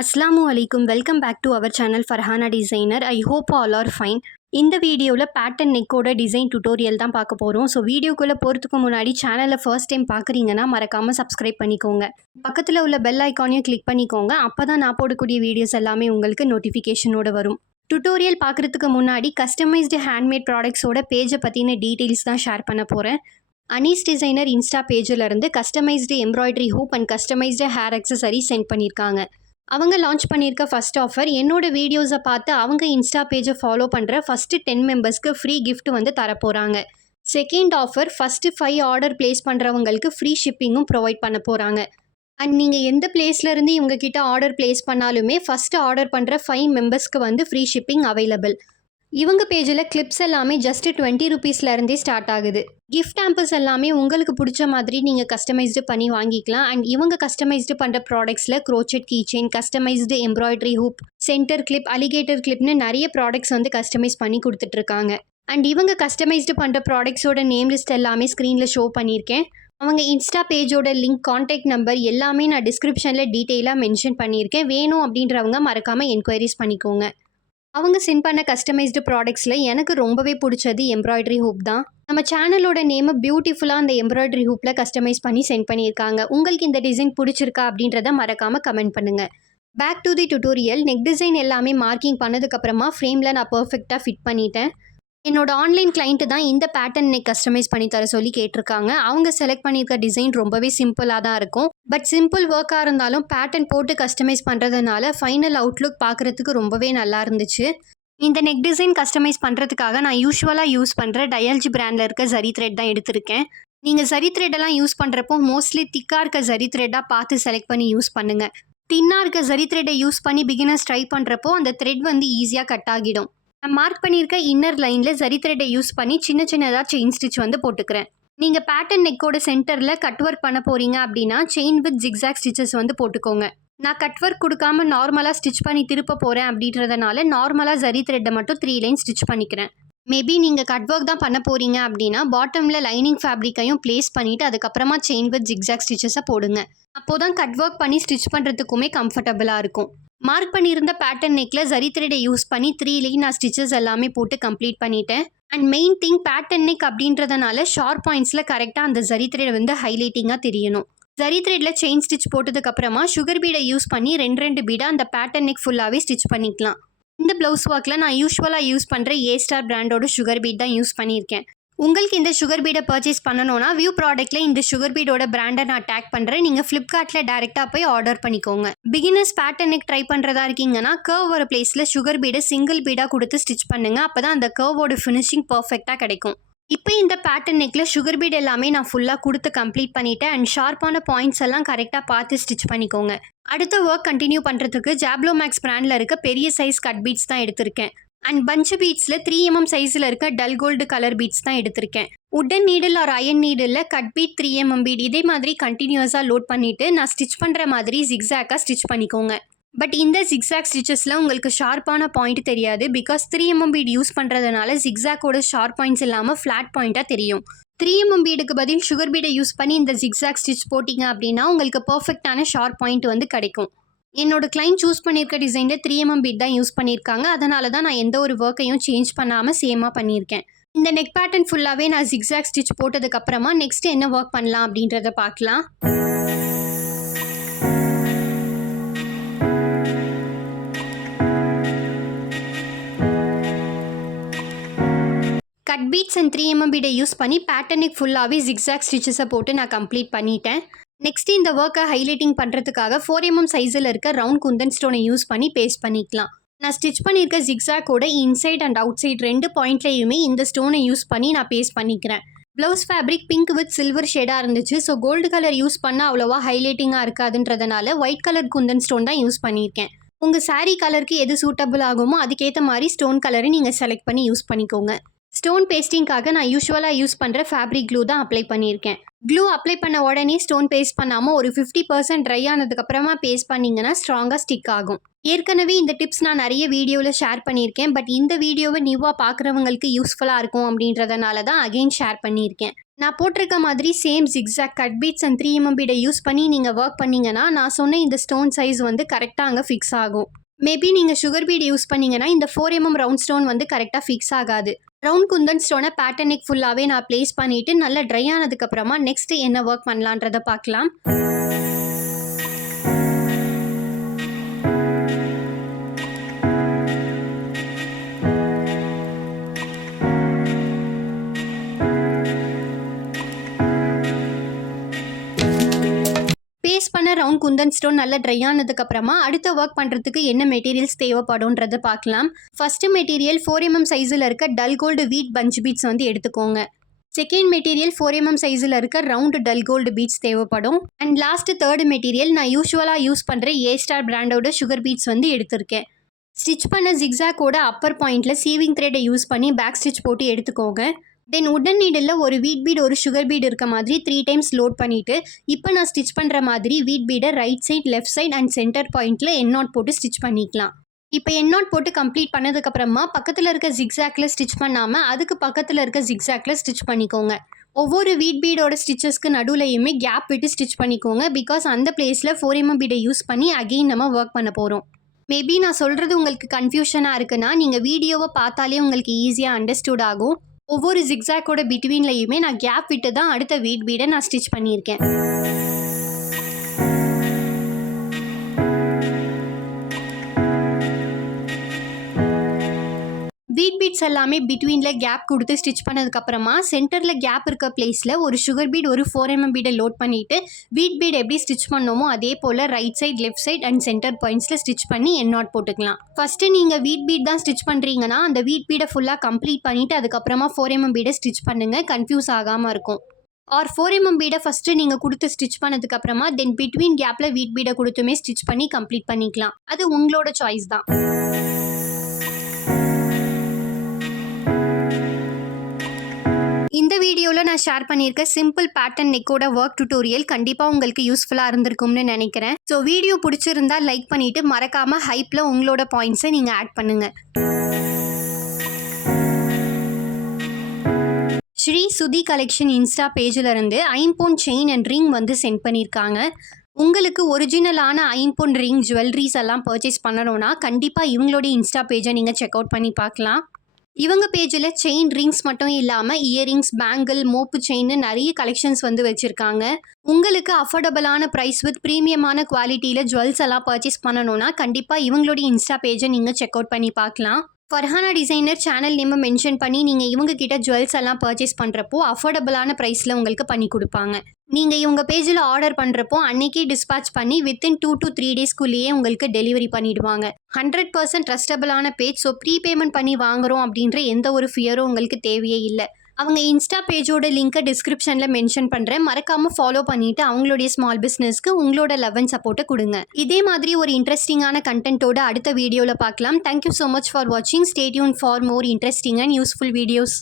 Assalamu alaikum. Welcome back to our channel Farhana Designer. I hope all are fine. இந்த வீடியோவில் pattern நெக்கோட design tutorial தான் பார்க்க போகிறோம். ஸோ வீடியோக்குள்ளே போகிறதுக்கு முன்னாடி சேனலை ஃபர்ஸ்ட் டைம் பார்க்குறீங்கன்னா மறக்காமல் சப்ஸ்கிரைப் பண்ணிக்கோங்க. பக்கத்தில் உள்ள பெல் ஐக்கானையும் கிளிக் பண்ணிக்கோங்க. அப்போ தான் நான் போடக்கூடிய வீடியோஸ் எல்லாமே உங்களுக்கு நோட்டிஃபிகேஷனோட வரும். டுட்டோரியல் பார்க்குறதுக்கு முன்னாடி கஸ்டமைஸ்டு ஹேண்ட்மேட் ப்ராடக்ட்ஸோட பேஜை பற்றின டீட்டெயில்ஸ் தான் ஷேர் பண்ண போகிறேன். அனீஸ் டிசைனர் இன்ஸ்டா பேஜிலேருந்து customised embroidery hoop and customised hair accessory send பண்ணியிருக்காங்க. அவங்க லான்ச் பண்ணியிருக்க ஃபஸ்ட் ஆஃபர் என்னோட வீடியோஸை பார்த்து அவங்க இன்ஸ்டா பேஜை ஃபாலோ பண்ணுற ஃபஸ்ட்டு 10 மெம்பர்ஸ்க்கு ஃப்ரீ கிஃப்ட் வந்து தரப்போகிறாங்க. Second offer first 5 order place பண்ணுறவங்களுக்கு ஃப்ரீ ஷிப்பிங்கும் ப்ரொவைட் பண்ண போகிறாங்க. அண்ட் நீங்கள் எந்த பிளேஸ்லேருந்து இவங்ககிட்ட ஆர்டர் ப்ளேஸ் பண்ணாலுமே ஃபஸ்ட்டு ஆர்டர் பண்ணுற 5 மெம்பர்ஸ்க்கு வந்து ஃப்ரீ ஷிப்பிங் அவைலபிள். இவங்க பேஜில் கிளிப்ஸ் எல்லாமே ஜஸ்ட்டு 20 ருபீஸ்லேருந்தே ஸ்டார்ட் ஆகுது. கிஃப்ட் ஆம்பர்ஸ் எல்லாமே உங்களுக்கு பிடிச்ச மாதிரி நீங்கள் கஸ்டமைஸ்டு பண்ணி வாங்கிக்கலாம். அண்ட் இவங்க கஸ்டமைஸ்டு பண்ணுற ப்ராடக்ட்ஸில் crochet keychain, customised embroidery hoop, center clip, alligator கிளிப்னு நிறைய ப்ராடக்ட்ஸ் வந்து கஸ்டமைஸ் பண்ணி கொடுத்துட்ருக்காங்க. அண்ட் இவங்க கஸ்டமைஸ்டு பண்ணுற ப்ராடக்ட்ஸோட நேம் லிஸ்ட் எல்லாமே ஸ்க்ரீனில் ஷோ பண்ணியிருக்கேன். அவங்க இன்ஸ்டா பேஜோட லிங்க், கான்டாக்ட் நம்பர் எல்லாமே நான் டிஸ்கிரிப்ஷனில் டீட்டெயிலாக மென்ஷன் பண்ணியிருக்கேன். வேணும் அப்படின்றவங்க மறக்காமல் என்கொயரிஸ் பண்ணிக்கோங்க. அவங்க சென்ட் பண்ண கஸ்டமைஸ்டு ப்ராடக்ட்ஸில் எனக்கு ரொம்பவே பிடிச்சது எம்ப்ராய்டரி ஹூப் தான். நம்ம சேனலோட நேமை பியூட்டிஃபுல்லாக அந்த எம்ப்ராய்டரி ஹூப்பில் கஸ்டமைஸ் பண்ணி சென்ட் பண்ணியிருக்காங்க. உங்களுக்கு இந்த டிசைன் பிடிச்சிருக்கா அப்படின்றத மறக்காமல் கமெண்ட் பண்ணுங்கள். Back to the tutorial. Neck design எல்லாமே மார்க்கிங் பண்ணதுக்கப்புறமா ஃப்ரேமில் நான் பர்ஃபெக்டாக ஃபிட் பண்ணிட்டேன். என்னோட ஆன்லைன் கிளைண்ட்டு தான் இந்த பேட்டர்ன் நெக் கஸ்டமைஸ் பண்ணி தர சொல்லி கேட்டிருக்காங்க. அவங்க செலக்ட் பண்ணியிருக்க டிசைன் ரொம்பவே சிம்பிளாக தான் இருக்கும். பட் சிம்பிள் ஒர்க்காக இருந்தாலும் பேட்டர்ன் போட்டு கஸ்டமைஸ் பண்ணுறதுனால ஃபைனல் அவுட்லுக் பார்க்குறதுக்கு ரொம்பவே நல்லா இருந்துச்சு. இந்த நெக் டிசைன் கஸ்டமைஸ் பண்ணுறதுக்காக நான் யூஸ்வலாக யூஸ் பண்ணுற டயல்ஜி பிராண்டில் இருக்க ஜரி த்ரெட் தான் எடுத்திருக்கேன். நீங்கள் ஜரி த்ரெட்டெல்லாம் யூஸ் பண்ணுறப்போ மோஸ்ட்லி திக்காக இருக்க ஜரி த்ரெட்டாக பார்த்து செலக்ட் பண்ணி யூஸ் பண்ணுங்கள். தின்னாக இருக்க ஜரி த்ரெட்டை யூஸ் பண்ணி பிகினர்ஸ் ட்ரை பண்ணுறப்போ அந்த த்ரெட் வந்து ஈஸியாக கட் ஆகிடும். நான் மார்க் பண்ணியிருக்க இன்னர் லைனில் ஜரி த்ரெட்டை யூஸ் பண்ணி சின்னதாக செயின் ஸ்டிச் வந்து போட்டுக்கிறேன். நீங்கள் பேட்டர்ன் நெக்கோட சென்டரில் கட் ஒர்க் பண்ண போகிறீங்க அப்படின்னா செயின் வித் ஜிக்ஸாக் ஸ்டிச்சஸ் வந்து போட்டுக்கோங்க. நான் கட் ஒர்க் கொடுக்காம நார்மலாக ஸ்டிச் பண்ணி திருப்ப போகிறேன் அப்படின்றதுனால நார்மலாக ஜரி த்ரெட்டை மட்டும் 3 லைன் ஸ்டிச் பண்ணிக்கிறேன். மேபி நீங்கள் கட் ஒர்க் தான் பண்ண போகிறீங்க அப்படின்னா பாட்டமில் லைனிங் ஃபேப்ரிக்கையும் ப்ளேஸ் பண்ணிவிட்டு அதுக்கப்புறமா செயின் வித் ஜிக்ஸாக் ஸ்டிச்சஸை போடுங்க. அப்போது தான் கட் ஒர்க் பண்ணி ஸ்டிச் பண்ணுறதுக்குமே கம்ஃபர்டபுளாக இருக்கும். மார்க் பண்ணியிருந்த பேட்டர்ன் நெக்கில் ஜரி த்ரெட்டை யூஸ் பண்ணி 3 லைன் நான் ஸ்டிச்சஸ் எல்லாமே போட்டு கம்ப்ளீட் பண்ணிட்டேன். And main thing, pattern neck அப்படின்றதுனால ஷார்ப் பாயிண்ட்ஸில் கரெக்டாக அந்த ஜரி த்ரெட் வந்து ஹைலைட்டிங்காக தெரியணும். ஜரி த்ரெட்டில் செயின் ஸ்டிச் போட்டதுக்கப்புறமா சுகர் பீடை யூஸ் பண்ணி 2 பீடாக அந்த பேட்டர்ன் நெக் ஃபுல்லாகவே ஸ்டிச் பண்ணிக்கலாம். இந்த ப்ளவுஸ் ஒர்க்கில் நான் யூஸ்வலாக யூஸ் பண்ணுற A-Star பிராண்டோட சுகர் பீட் தான் யூஸ் பண்ணியிருக்கேன். உங்களுக்கு இந்த சுகர் பீடை பர்ச்சேஸ் பண்ணணும்னா வியூ ப்ராடக்ட்டில் இந்த சுகர் பீடோட பிராண்டை நான் டேக் பண்ணுறேன். நீங்கள் ஃப்ளிப்கார்ட்டில் டேரெக்டாக போய் ஆர்டர் பண்ணிக்கோங்க. பிகினர்ஸ் பேட்டர்ன் நெக் ட்ரை பண்ணுறதா இருக்கீங்கன்னா கர்வ் ஒரு பிளேஸில் சுகர் பீடை சிங்கிள் பீடாக கொடுத்து ஸ்டிச் பண்ணுங்கள். அப்போ தான் அந்த கர்வோட ஃபினிஷிங் பர்ஃபெக்டாக கிடைக்கும். இப்போ இந்த பேட்டர்ன் நெக்கில் சுகர் பீட் எல்லாமே நான் ஃபுல்லாக கொடுத்து கம்ப்ளீட் பண்ணிவிட்டேன். அண்ட் ஷார்ப்பான பாயிண்ட்ஸ் எல்லாம் கரெக்டாக பார்த்து ஸ்டிச் பண்ணிக்கோங்க. அடுத்த ஒர்க் கண்டினியூ பண்ணுறதுக்கு ஜாப்லோ மேக்ஸ் பிராண்டில் இருக்க பெரிய சைஸ் கட் பீட்ஸ் தான் எடுத்திருக்கேன். அண்ட் பஞ்ச் பீட்ஸில் 3 mm சைஸில் இருக்க டல் கோல்டு கலர் பீட்ஸ் தான் எடுத்திருக்கேன். Wooden needle or iron needle cut bead 3 mm bead இதே மாதிரி கண்டினியூஸாக லோட் பண்ணிவிட்டு நான் ஸ்டிச் பண்ணுற மாதிரி ஜிக்ஸாக்காக ஸ்டிச் பண்ணிக்கோங்க. பட் இந்த ஜிக்ஸாக் ஸ்டிச்சஸில் உங்களுக்கு ஷார்ப்பான பாயிண்ட் தெரியாது. பிகாஸ் 3 mm பீட் யூஸ் பண்ணுறதுனால ஜிக்ஸாக்கோட ஷார்ப் பாயிண்ட்ஸ் இல்லாமல் ஃப்ளாட் பாயிண்ட்டாக தெரியும். 3 mm பீடுக்கு பதில் சுகர் பீடை யூஸ் பண்ணி இந்த ஜிக்ஸாக் ஸ்டிச் போட்டிங்க அப்படின்னா உங்களுக்கு பர்ஃபெக்டான ஷார்ப் பாயிண்ட் வந்து கிடைக்கும். என்னோட கிளைண்ட் சூஸ் பண்ணியிருக்க டிசைனில் 3 mm பீட் தான் யூஸ் பண்ணியிருக்காங்க. அதனால தான் நான் எந்த ஒரு ஒர்க்கையும் சேஞ்ச் பண்ணாமல் சேமாக பண்ணியிருக்கேன். இந்த நெக் பேட்டர்ன் ஃபுல்லாகவே நான் ஜிக்ஸாக் ஸ்டிச் போட்டதுக்கப்புறமா நெக்ஸ்ட் என்ன ஒர்க் பண்ணலாம் அப்படின்றத பார்க்கலாம். கட் பீட்ஸ் அண்ட் 3 mm பீடை யூஸ் பண்ணி பேட்டர்ன் நெக் ஃபுல்லாகவே ஜிக்ஸாக் ஸ்டிச்சஸை போட்டு நான் கம்ப்ளீட் பண்ணிட்டேன். நெக்ஸ்ட் இந்த ஒர்க்கை ஹைலைட்டிங் பண்ணுறதுக்காக 4 mm சைஸில் இருக்க ரவுண்ட் குந்தன் ஸ்டோனை யூஸ் பண்ணி பேஸ்ட் பண்ணிக்கலாம். நான் ஸ்டிச் பண்ணியிருக்க ஜிக்ஸாக்கோட இன்சைட் அண்ட் அவுட் சைட் 2 பாயிண்ட்லேயுமே இந்த ஸ்டோனை யூஸ் பண்ணி நான் பேஸ்ட் பண்ணிக்கிறேன். Blouse fabric pink with silver ஷேடாக இருந்துச்சு. ஸோ கோல்டு கலர் யூஸ் பண்ணால் அவ்வளோவா ஹைலைட்டிங்காக இருக்காதுன்றதுனால ஒயிட் கலர் குந்தன் ஸ்டோன் தான் யூஸ் பண்ணியிருக்கேன். உங்கள் சாரீ கலருக்கு எது சூட்டபிள் ஆகுமோ அதுக்கேற்ற மாதிரி ஸ்டோன் கலரை நீங்கள் செலக்ட் பண்ணி யூஸ் பண்ணிக்கோங்க. ஸ்டோன் பேஸ்டிங்காக நான் யூஸ்வலாக யூஸ் பண்ணுற ஃபேப்ரிக் க்ளூ தான் அப்ளை பண்ணியிருக்கேன். க்ளூ அப்ளை பண்ண உடனே ஸ்டோன் பேஸ்ட் பண்ணாமல் ஒரு 50% ட்ரை ஆனதுக்கப்புறமா பேஸ்ட் பண்ணிங்கன்னா ஸ்ட்ராங்காக ஸ்டிக் ஆகும். ஏற்கனவே இந்த டிப்ஸ் நான் நிறைய வீடியோவில் ஷேர் பண்ணியிருக்கேன். பட் இந்த வீடியோவை நியூவாக பார்க்குறவங்களுக்கு யூஸ்ஃபுல்லாக இருக்கும் அப்படின்றதுனால தான் அகெயின் ஷேர் பண்ணியிருக்கேன். நான் போட்டிருக்க மாதிரி same zigzag cut beads and 3mm பீடை யூஸ் பண்ணி நீங்கள் ஒர்க் பண்ணிங்கன்னா நான் சொன்ன இந்த ஸ்டோன் சைஸ் வந்து கரெக்டாக அங்கே ஃபிக்ஸ் ஆகும். மேபி நீங்கள் சுகர் பீட் யூஸ் பண்ணிங்கன்னா இந்த 4mm ரவுண்ட் ஸ்டோன் வந்து கரெக்டாக ஃபிக்ஸ் ஆகாது. ரவுண்ட் குந்தன் ஸ்டோனை பேட்டர்ன் நெக் ஃபுல்லாகவே நான் ப்ளேஸ் பண்ணிவிட்டு நல்லா ட்ரை ஆனதுக்கப்புறமா நெக்ஸ்ட் என்ன ஒர்க் பண்ணலான்றதை பார்க்கலாம். பேஸ்ட் பண்ண ரவுண்ட் குந்தன் ஸ்டோன் நல்லா ட்ரை ஆனதுக்கப்புறமா அடுத்த ஒர்க் பண்ணுறதுக்கு என்ன மெட்டீரியல்ஸ் தேவைப்படும்ன்றதை பார்க்கலாம். ஃபர்ஸ்ட் மெட்டீரியல் 4mm சைஸில் இருக்க டல் கோல்டு வீட் பஞ்ச் பீட்ஸ் வந்து எடுத்துக்கோங்க. செகண்ட் மெட்டீரியல் 4mm சைஸில் இருக்க ரவுண்டு டல் கோல்டு பீட்ஸ் தேவைப்படும். அண்ட் லாஸ்ட் தேர்ட் மெட்டீரியல் நான் யூஸ்வலாக யூஸ் பண்ணுற A-ஸ்டார் பிராண்டோட சுகர் பீட்ஸ் வந்து எடுத்திருக்கேன். ஸ்டிச் பண்ண ஜிக்ஸாக்கோட அப்பர் பாயிண்டில் சீவிங் த்ரெட்டை யூஸ் பண்ணி பேக் ஸ்டிச் போட்டு எடுத்துக்கோங்க. தென் உடன் நீடில் ஒரு வீட் பீட் ஒரு சுகர் பீட் இருக்க மாதிரி 3 டைம்ஸ் லோட் பண்ணிவிட்டு இப்போ நான் ஸ்டிச் பண்ணுற மாதிரி வீட் பீடை right side left side and center பாயிண்டில் எண்ணாட் போட்டு ஸ்டிச் பண்ணிக்கலாம். இப்போ எண்ணாட் போட்டு கம்ப்ளீட் பண்ணதுக்கப்புறமா பக்கத்தில் இருக்க ஜிக்ஸாக்கில் ஸ்டிச் பண்ணாமல் அதுக்கு பக்கத்தில் இருக்க ஜிக்ஸாக்கில் ஸ்டிச் பண்ணிக்கோங்க. ஒவ்வொரு வீட் பீடோட ஸ்டிச்சஸ்க்கு நடுவுலையுமே கேப் விட்டு ஸ்டிச் பண்ணிக்கோங்க. பிகாஸ் அந்த பிளேஸில் 4mm பீடை யூஸ் பண்ணி அகெயின் நம்ம ஒர்க் பண்ண போகிறோம். மேபி நான் சொல்கிறது உங்களுக்கு கன்ஃபியூஷனாக இருக்குன்னா நீங்கள் வீடியோவை பார்த்தாலே உங்களுக்கு ஈஸியாக அண்டர்ஸ்டூட் ஆகும். ஒவ்வொரு ஜிக்ஸாக்கோட பிட்வீன்லையுமே நான் கேப் விட்டு தான் அடுத்த வீட் பீடை நான் ஸ்டிச் பண்ணியிருக்கேன். வீட் பீட்ஸ் எல்லாமே பிட்வீனில் கேப் கொடுத்து ஸ்டிச் பண்ணதுக்கப்புறமா சென்டரில் கேப் இருக்க பிளேஸில் ஒரு சுகர் பீட் ஒரு 4mm பீடை லோட் பண்ணிவிட்டு வீட் பீட் எப்படி ஸ்டிச் பண்ணோமோ அதே போல் right side left side and center பாயிண்ட்ஸில் ஸ்டிச் பண்ணி எண்ணாட் போட்டுக்கலாம். ஃபஸ்ட்டு நீங்கள் வீட் பீட் தான் ஸ்டிச் பண்ணுறீங்கன்னா அந்த வீட் பீடை ஃபுல்லாக கம்ப்ளீட் பண்ணிவிட்டு அதுக்கப்புறமா 4mm பீடை ஸ்டிச் பண்ணுங்கள். கன்ஃபியூஸ் ஆகாமல் இருக்கும். ஆர் 4mm பீடை ஃபஸ்ட்டு நீங்கள் கொடுத்து ஸ்டிச் பண்ணதுக்கப்புறமா தென் பிட்வீன் கேப்பில் வீட் பீடை கொடுத்துமே ஸ்டிச் பண்ணி கம்ப்ளீட் பண்ணிக்கலாம். அது உங்களோட சாய்ஸ் தான். இந்த வீடியோவில் நான் ஷேர் பண்ணியிருக்க சிம்பிள் பேட்டர்ன் நெக்கோட ஒர்க் டியூட்டோரியல் கண்டிப்பாக உங்களுக்கு யூஸ்ஃபுல்லாக இருந்திருக்கும்னு நினைக்கிறேன். ஸோ வீடியோ பிடிச்சிருந்தா லைக் பண்ணிவிட்டு மறக்காமல் ஹைப்பில் உங்களோட பாயிண்ட்ஸை நீங்கள் ஆட் பண்ணுங்கள். ஸ்ரீ சுதி கலெக்ஷன் இன்ஸ்டா பேஜில் இருந்து ஐம்போன் செயின் அண்ட் ரிங் வந்து சென்ட் பண்ணியிருக்காங்க. உங்களுக்கு ஒரிஜினலான ஐம்போன் ரிங் ஜுவல்லரிஸ் எல்லாம் பர்ச்சேஸ் பண்ணணும்னா கண்டிப்பாக இவங்களுடைய இன்ஸ்டா பேஜை நீங்கள் செக் அவுட் பண்ணி பார்க்கலாம். இவங்க பேஜில் செயின் ரிங்ஸ் மட்டும் இல்லாமல் இயரிங்ஸ் பேங்கிள் மோப்பு செயின் நிறைய கலெக்ஷன்ஸ் வந்து வச்சுருக்காங்க. உங்களுக்கு அஃபோர்டபுளான ப்ரைஸ் வித் ப்ரீமியமான குவாலிட்டியில் ஜுவல்ஸ் எல்லாம் பர்ச்சேஸ் பண்ணணும்னா கண்டிப்பாக இவங்களுடைய இன்ஸ்டா பேஜை நீங்கள் செக் அவுட் பண்ணி பார்க்கலாம். ஃபர்ஹானா டிசைனர் சேனல் நேமை மென்ஷன் பண்ணி நீங்கள் இவங்க கிட்ட ஜுவல்ஸ் எல்லாம் பர்ச்சேஸ் பண்ணுறப்போ அஃபோர்டபுளான ப்ரைஸில் உங்களுக்கு பண்ணி கொடுப்பாங்க. நீங்கள் இவங்க பேஜில் ஆர்டர் பண்ணுறப்போ அன்னைக்கே டிஸ்பேச் பண்ணி வித்தின் 2 to 3 டேஸ்க்குள்ளேயே உங்களுக்கு டெலிவரி பண்ணிவிடுவாங்க. 100% ட்ரஸ்டபுளான பேஜ். ஸோ ப்ரீ பேமெண்ட் பண்ணி வாங்குகிறோம் அப்படின்ற எந்த ஒரு ஃபியரும் உங்களுக்கு தேவையே இல்லை. அவங்க இன்ஸ்டா பேஜோட லிங்க்கை டிஸ்கிரிப்ஷனில் மென்ஷன் பண்ணுறேன். மறக்காமல் ஃபாலோ பண்ணிவிட்டு அவங்களுடைய ஸ்மால் பிஸ்னஸ்க்கு உங்களோட லவ் அண்ட் சப்போர்ட்டை கொடுங்க. இதே மாதிரி ஒரு இன்ட்ரெஸ்டிங்கான கண்டென்ட்டோட அடுத்த வீடியோவில் பார்க்கலாம். தேங்க்யூ ஸோ மச் ஃபார் வாட்சிங். Stay tune for more interesting and useful videos.